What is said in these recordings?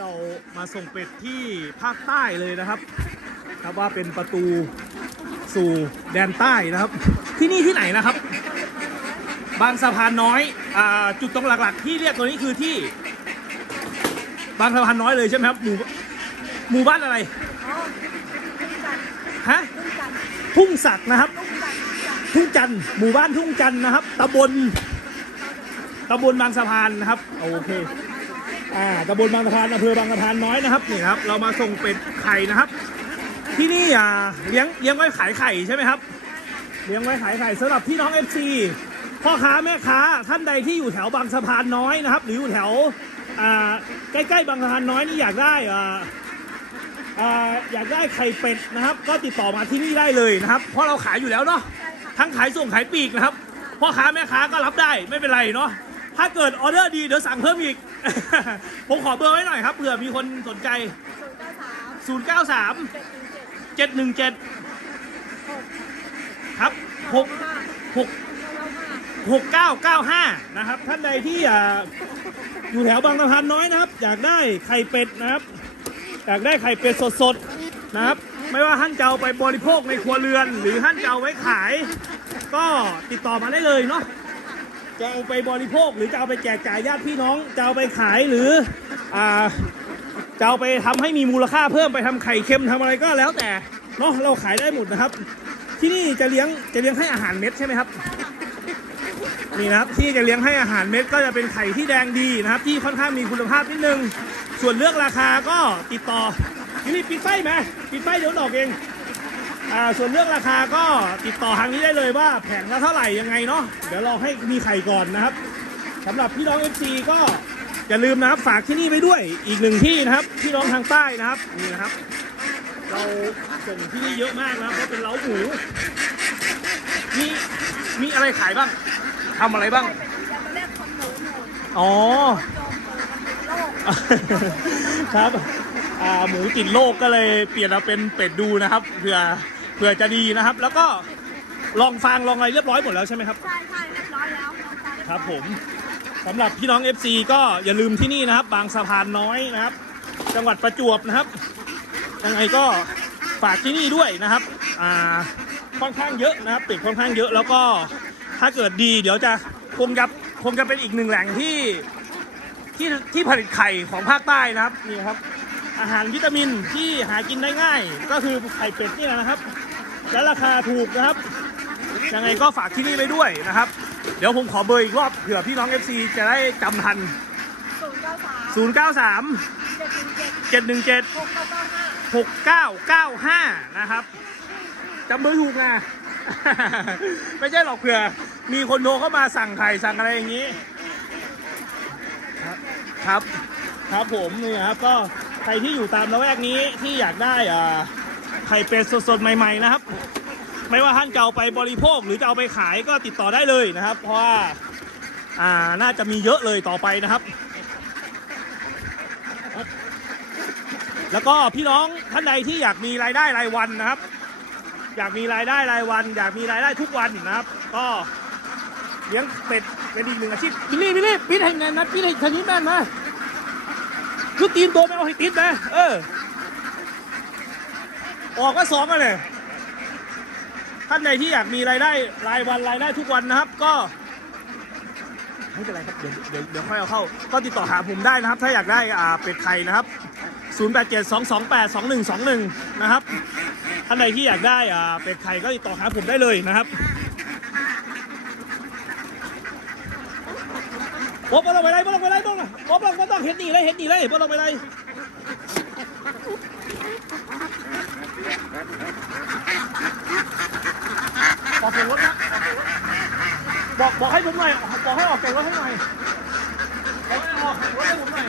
เรามาส่งเป็ดที่ภาคใต้เลยนะครับครับว่าเป็นประตูสู่แดนใต้นะครับ ที่นี่ที่ไหนนะครับ บางสะพานน้อยอ่าจุดตรงหลักๆ ที่เรียกตัวนี้คือที่ บางสะพานน้อยเลยใช่ไหมครับหมู่หมู่บ้านอะไรฮะทุ่งสักนะครับ ทุ่งจันทร์หมู่บ้านทุ่งจันทร์นะครับตำบลตำบลบางสะพานนะครับโอเค อ่าตำบลบางสะพานอำเภอบางสะพานน้อยนะครับนี่ครับ เรามาส่งเป็ดไข่นะครับ ที่นี่อ่าเลี้ยงเลี้ยงไว้ขายไข่ใช่ไหมครับ เลี้ยงไว้ขายไข่สำหรับพี่น้อง FC พ่อค้าแม่ค้าท่านใดที่อยู่แถวบางสะพานน้อยนะครับ หรืออยู่แถวอ่าใกล้ๆบางสะพานน้อยนี่อยากได้อ่าอ่าอยากได้ไข่เป็ดนะครับ ก็ติดต่อมาที่นี่ได้เลยนะครับเพราะเราขายอยู่แล้วเนาะทั้งขายส่งขายปลีกนะครับพ่อค้าแม่ค้าก็รับได้ไม่เป็นไรเนาะ ถ้าเกิดออเดอร์ดีเดี๋ยวสั่งเพิ่มอีก ผมขอเบอร์ไว้หน่อยครับเผื่อมีคนสนใจ093 717 ครับ6 6 6995 นะครับ ท่านใดที่อ่าอยู่แถวบางสะพานน้อยนะครับ อยากได้ไข่เป็ดนะครับ อยากได้ไข่เป็ดสดๆนะครับ ไม่ว่าท่านจะเอาไปบริโภคในครัวเรือน หรือท่านจะเอาไว้ขาย ก็ติดต่อมาได้เลยเนาะ จะเอาไปบริโภคหรือจะเอาไปแจกจ่ายญาติพี่น้อง จะเอาไปขายหรืออ่าจะเอาไปทำให้มีมูลค่าเพิ่มไปทำไข่เค็มทำอะไรก็แล้วแต่เนาะเราขายได้หมดนะครับ ที่นี่จะเลี้ยงจะเลี้ยงให้อาหารเม็ดใช่ไหมครับนี่นะครับที่จะเลี้ยงให้อาหารเม็ดก็จะเป็นไข่ที่แดงดีนะครับ ที่ค่อนข้างมีคุณภาพนิดนึงส่วนเลือกราคาก็ติดต่อนี่นี่ปิดไฟไหมปิดไฟเดี๋ยวดอกเอง อ่าส่วนเรื่องราคาก็ติดต่อทางนี้ได้เลยว่าแผงละเท่าไหร่ยังไงเนาะเดี๋ยวรอให้มีไข่ก่อนนะครับสำหรับพี่น้อง FC ก็อย่าลืมนะครับฝากที่นี่ไปด้วยอีกหนึ่งที่นะครับพี่น้องทางใต้นะครับนี่นะครับ เราส่งที่นี่เยอะมากนะครับเพราะเป็นเล้าหมูมีมีอะไรขายบ้างทำอะไรบ้างอ๋อครับอ่าหมูติดโรคก็เลยเปลี่ยนมาเป็นเป็ดดูนะครับเผื่อ ผื่อจะดีนะครับ แล้วก็ลองฟางลองอะไรเรียบร้อยหมดแล้วใช่ไหมครับ ใช่ใช่เรียบร้อยแล้วน้องตาเยอยครับผมสำหรับพี่น้อง FC ก็อย่าลืมที่นี่นะครับ บางสะพานน้อยนะครับ จังหวัดประจวบนะครับยังไงก็ฝากที่นี่ด้วยนะครับอ่าค่อนข้างเยอะนะครับเป็ดค่อนข้างเยอะแล้วก็ถ้าเกิดดีเดี๋ยวจะคงจะคงจะเป็นอีกหนึ่งแหล่งที่ที่ที่ผลิตไข่ของภาคใต้นะครับนี่ครับ อาหารวิตามินที่หากินได้ง่าย ก็คือไข่เป็ดนี่แหละนะครับ และราคาถูกนะครับ ยังไงก็ฝากที่นี่ไปด้วยนะครับ เดี๋ยวผมขอเบอร์อีกรอบเผื่อพี่น้อง FC จะได้จำทัน ศูนย์เก้าสาม093 เจ็ดหนึ่งเจ็ด717 หกเก้าเก้าห้า 6995 นะครับจำเบอร์ถูกนะ ไม่ใช่หรอกเผื่อ มีคนโทรเข้ามาสั่งไข่สั่งอะไรอย่างนี้ ครับ ครับ ครับผมนี่ครับ ก็ใครที่อยู่ตามละแวกนี้ที่อยากได้อ่า ไข่เป็ดสดๆ ใหม่ๆ นะครับ ไม่ว่าท่านจะเอาไปบริโภคหรือจะเอาไปขายก็ติดต่อได้เลยนะครับ เพราะว่าอ่าน่าจะมีเยอะเลยต่อไปนะครับ แล้วก็พี่น้องท่านใดที่อยากมีรายได้รายวันนะครับ อยากมีรายได้รายวัน อยากมีรายได้ทุกวันนะครับ ก็เลี้ยงเป็ดเป็นอีกหนึ่งอาชีพบิลลี่บิลลี่ปิดให้แน่นนะปิดให้ทางนี้แม่นมาคือตีนตัวไม่เอาให้ติดนะเออ ออกก็สองกันเลยท่านใดที่อยากมีรายได้รายวันรายได้ทุกวันนะครับ ก็ไม่เป็นไรครับเดี๋ยวเดี๋ยวเดี๋ยวค่อยเอาเข้า ก็ติดต่อหาผมได้นะครับ ถ้าอยากได้อ่าเป็ดไทยนะครับ 0872282121 นะครับท่านใดที่อยากได้อ่าเป็ดไข่ก็ติดต่อหาผมได้เลยนะครับโอ้บ่ลงไปเลยบ่ลงไปเลยบ่ลงบ่ลงบ่ต้องเห็นดีเลยเห็นดีเลยบ่ลงไปเล ยบอกผมรถนะบอกบอกให้ผมหน่อยบอกให้ออกจากรถให้หน่อยบอกให้ออกจากรถให้ผมหน่อย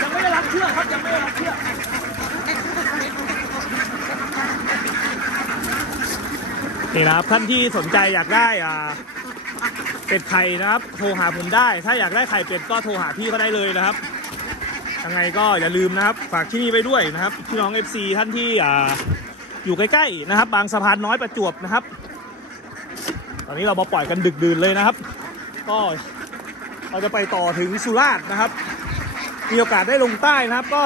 ยังไม่ได้รับเชือกครับยังไม่ได้รับเชือกนี่นะครับท่านที่สนใจอยากได้อ่า เป็ดไข่นะครับ โทรหาผมได้ ถ้าอยากได้ไข่เป็ดก็โทรหาพี่ก็ได้เลยนะครับยังไงก็อย่าลืมนะครับ ฝากที่นี่ไปด้วยนะครับพี่น้อง FC ท่านที่ออยู่ใกล้ๆนะครับ บางสะพานน้อยประจวบนะครับ ตอนนี้เรามาปล่อยกันดึกดื่นเลยนะครับ ก็เราจะไปต่อถึงสุราษฎร์นะครับ มีโอกาสได้ลงใต้นะครับ ก็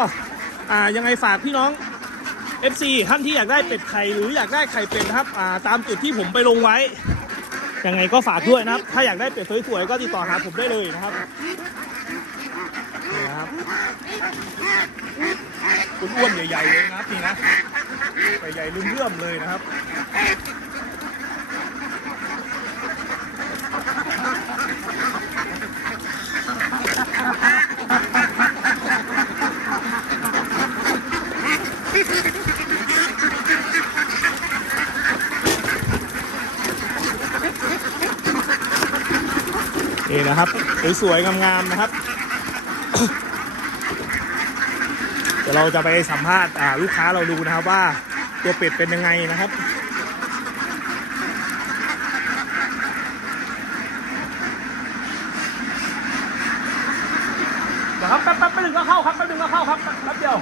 อ่ายังไงฝากพี่น้อง FC ท่านที่อยากได้เป็ดไข่หรืออยากได้ไข่เป็ดนะครับอ่าตามจุดที่ผมไปลงไว้ ยังไงก็ฝากด้วยนะครับ ถ้าอยากได้เป็ดสวยๆก็ติดต่อหาผมได้เลยนะครับนี่นะครับอ้วนๆใหญ่ๆเลยนะครับนี่นะใหญ่ๆเรื่อมๆเลยนะครับ สวยๆงามๆนะครับเดี๋ยวเราจะไปสัมภาษณ์ลูกค้าเราดูนะครับว่าตัวเป็ดเป็นยังไงนะครับเดี๋ยวครับแป๊บแป๊บแป๊บนึงก็เข้าครับแป๊บนึงก็เข้าครับแป๊บเดียว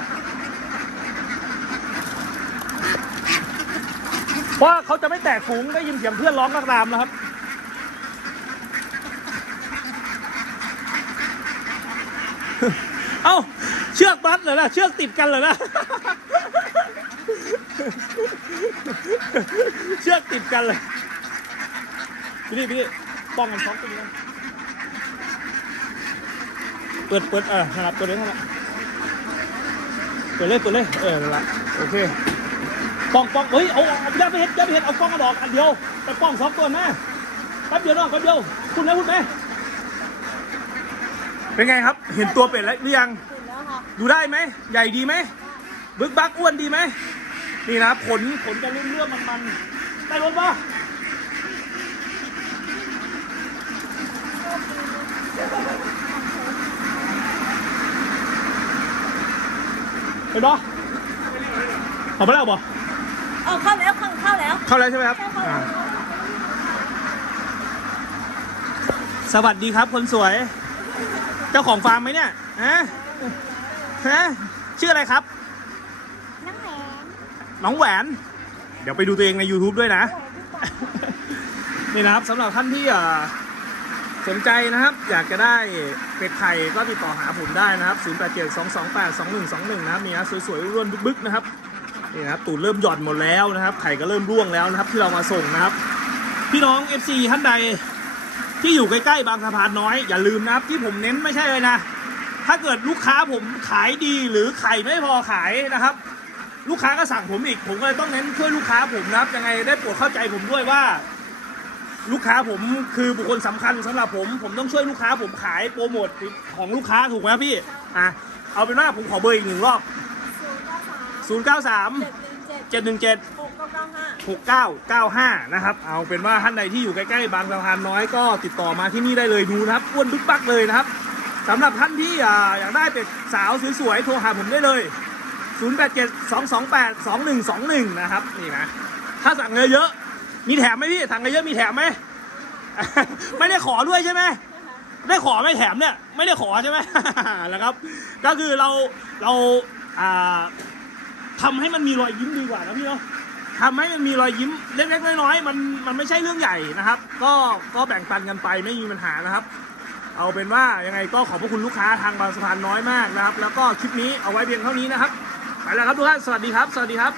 เพราะว่าเขาจะไม่แตกฝูงได้ยินเสียงเพื่อนร้องก็ตามนะครับ เอ้า เชือกมัดเหรอนะเชือกติดกันเหรอนะ เชือกติดกันเลยพี่นี่พี่นี่ป้องกันช็อกตัวนี้นะเปิดเปิดเออนะครับตัวนี้เท่านั้นเปิดเลยเปิดเลยเออละโอเคป้องป้องเฮ้ยเอาเอาอย่าไปเห็ดอย่าไปเห็ดเอาป้องกระดอกอันเดียวไปป้องสองตัวแม่แป๊บเดียวน้องแป๊บเดียวคุณแล้วคุณแม่ เป็นไงครับ เห็นตัวเป็ดแล้วหรือยัง ถึงแล้วค่ะดูได้ไหม ใหญ่ดีไหม บึกบักอ้วนดีไหม นี่นะขนขนจะเลื่อมเลื่อมมันมันๆได้รถปะเห็นปะเอาไปแล้วบ่เออเข้าแล้วเข้าเข้าแล้วเข้าแล้วใช่ไหมครับอ่าสวัสดีครับคนสวย เจ้าของฟาร์มไหมเนี่ยฮะฮะชื่ออะไรครับนั่งแหวนน้องแหวน เดี๋ยวไปดูตัวเองใน YouTube ด้วยนะ นี่นะครับสำหรับท่านที่อ่าสนใจนะครับ อยากจะได้เป็ดไข่ก็ติดต่อหาผมได้นะครับ 0 8 7 2 2 8 2 1 2 1 นะครับมีนะสวยๆร่วนๆบึกๆนะครับนี่นะครับตูดเริ่มหย่อนหมดแล้วนะครับ ไข่ก็เริ่มร่วงแล้วนะครับ ที่เรามาส่งนะครับ พี่น้อง FC ท่านใด ที่อยู่ใกล้ๆบางสะพานน้อยอย่าลืมนะครับที่ผมเน้นไม่ใช่เลยนะ ถ้าเกิดลูกค้าผมขายดีหรือไข่ไม่พอขายนะครับ ลูกค้าก็สั่งผมอีก ผมก็เลยต้องเน้นช่วยลูกค้าผมนะครับยังไงได้โปรดเข้าใจผมด้วยว่า ลูกค้าผมคือบุคคลสำคัญสำหรับผม ผมต้องช่วยลูกค้าผมขายโปรโมทของลูกค้าถูกไหมพี่อะเอาเป็นว่าผมขอเบอร์อีกหนึ่งรอบศูน หกเก้าเก้าห้า6 9 9 5 นะครับ เอาเป็นว่าท่านใดที่อยู่ใกล้ๆบางสะพานน้อยก็ติดต่อมาที่นี่ได้เลยดูนะครับอ้วนบึกบักเลยนะครับสำหรับท่านที่อยากได้เป็ดสาวสวยๆโทรหาผมได้เลย 0872282121 นะครับนี่นะถ้าสั่งเยอะๆมีแถมไหมพี่สั่งเยอะมีแถมไหมไม่ได้ขอด้วยใช่ไหมได้ขอไม่แถมเนี่ยไม่ได้ขอใช่ไหมแล้วครับ ก็คือเราเราทำให้มันมีรอยยิ้มดีกว่านะพี่เนาะ ทำให้มันมีรอยยิ้มเล็กๆน้อยๆมันมันไม่ใช่เรื่องใหญ่นะครับ ก็ก็แบ่งปันกันไปไม่มีปัญหานะครับ เอาเป็นว่ายังไงก็ขอบพระคุณลูกค้าทางบางสะพานน้อยมากนะครับ แล้วก็คลิปนี้เอาไว้เพียงเท่านี้นะครับไปแล้วครับทุกท่านสวัสดีครับ สวัสดีครับ